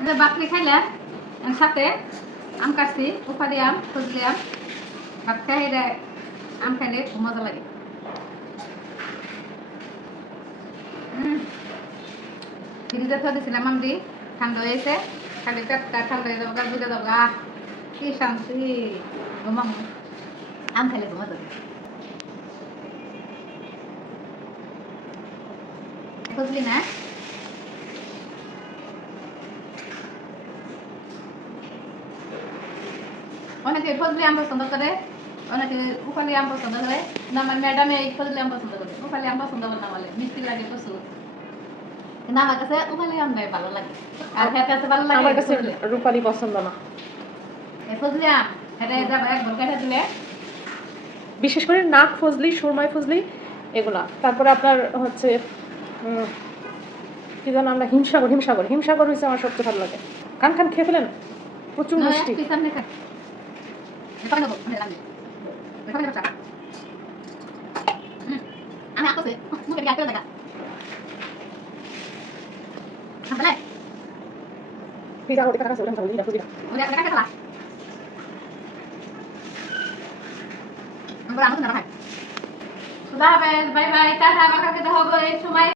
যে বাপকে খাইলাম সাথে আম কাটছি উপাদি আম খুঁজলি আম। ভাত খাই আম খাইলে খুব মজা লাগে। ফ্রিজে থয়ে দিয়েছিলাম আমি ঠান্ডা হয়েছে খালি পেটটা ঠান্ডা হয়ে যাব বুঝে যাব। গা কি শান্তি। ঘুমাম আম খাইলে ঘুমা যাবে বুঝলি না অনেকে ফজলি আম পছন্দ করে অনেকে উপালি আম পছন্দ করে কিন্তু আমার ম্যাডামে এই ফজলি আম পছন্দ করে উপালি আম পছন্দ করে না বলে মিষ্টি লাগে প্রচুর কিন্তু আমার কাছে উপালি আমটাই ভালো লাগে আর হ্যাঁ কাছে ভালো লাগে আমার কাছে রূপালি পছন্দ না ফজলি আম এটা একবার কেটে দিলে বিশেষ করে নাক ফজলি সুরমাই ফজলি এগুলা তারপরে আপনার হচ্ছে কি যেন আমরা হিমসাগর হিমসাগর হিমসাগর হয়েছে আমার সবচেয়ে ভালো লাগে কান খান খেয়ে ফেলেন প্রচুর মিষ্টি আমি আসতেছি। মুখে আটকে দেখা। হাসলে? পিজা ওদিকে টাকা আছে ওটা ভালো দিই ওরে, ওরে কাটে ফেলা। আমরা না ভাই খুদা হাফেজ বাই বাই টাটা কালকে দেখা হবে এই সময়